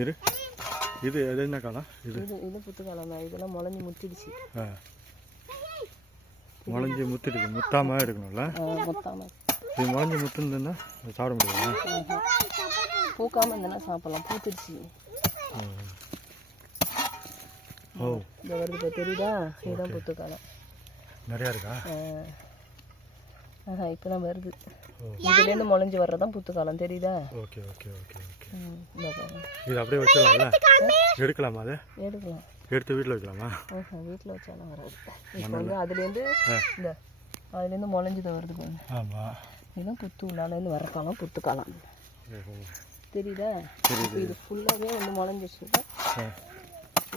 இரு இது அது என்ன காலம் இது? இது புத்து காலம் தான். இதெல்லாம் முளைஞ்சி முத்திடுச்சு. முளைஞ்சி முத்திடுச்சு. முத்தாம எடுக்கணும்ல? முத்தாம. இது முளைஞ்சி முத்துன்னா சாப்பிட முடியுமா? பூக்காம இருந்தனா சாப்பிடலாம். பூத்துடுச்சு. ஓ இந்த வருது தெரியுதா? இதுதான் புத்து காலம். நிறையா இருக்கா? இப்போ தான் வருது. இதுலேருந்து முளைஞ்சி வர்றதான் புத்து காலம் தெரியுதா? Okay okay okay okay. இது அப்படியே வச்சிடலாம்ல? எடுக்கலாமா? அதை எடுக்கலாம். எடுத்து வீட்டில் வைக்கலாமா? வீட்டில் வச்சாலும் வராது. இப்போ வந்து அதுலேருந்து அதுலேருந்து முளைஞ்சிதான் வருது பாருங்க. ஆமாம். இதுதான் புத்து உள்ளாலேருந்து வர காலம் புத்து காலம். தெரியுதா? இது ஃபுல்லாகவே வந்து முளைஞ்சிச்சுன்னா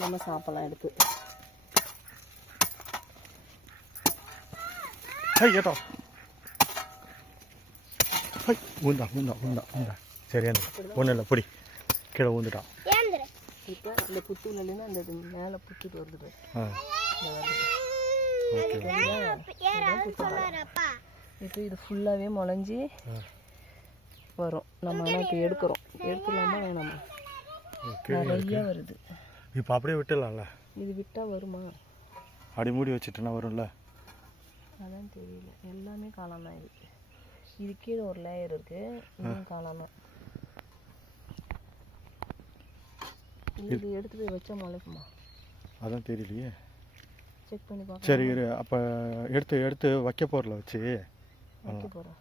நம்ம சாப்பிடலாம் எடுத்து. ஏட்டோ ஊந்தா ஊந்தா ஊந்தா ஊந்தா சரியான ஒன்றும் இல்லை பொடி கீழே ஊந்துட்டான். இப்போ அந்த புத்துலேருந்து அந்த இது மேலே புத்துட்டு வருது. இப்போ இது ஃபுல்லாகவே முளைஞ்சி வரும். நம்ம ஆனால் இப்போ எடுக்கிறோம். எடுத்துடலாமா வேணாமா? நிறையா வருது. இப்போ அப்படியே விட்டுடலாம்ல? இது விட்டால் வருமா? அப்படி மூடி வச்சுட்டுனா வரும்ல? அதான் தெரியல. எல்லாமே காளான் தான். இது கீழே ஒரு லேயர் இருக்குது. இதுவும் காளான் தான். இது எடுத்து போய் வச்சா முளைக்குமா? அதான் தெரியலையே. செக் பண்ணி பார்க்க. சரி அப்போ எடுத்து வைக்க போகிறல வச்சு வைக்க போகிறேன்.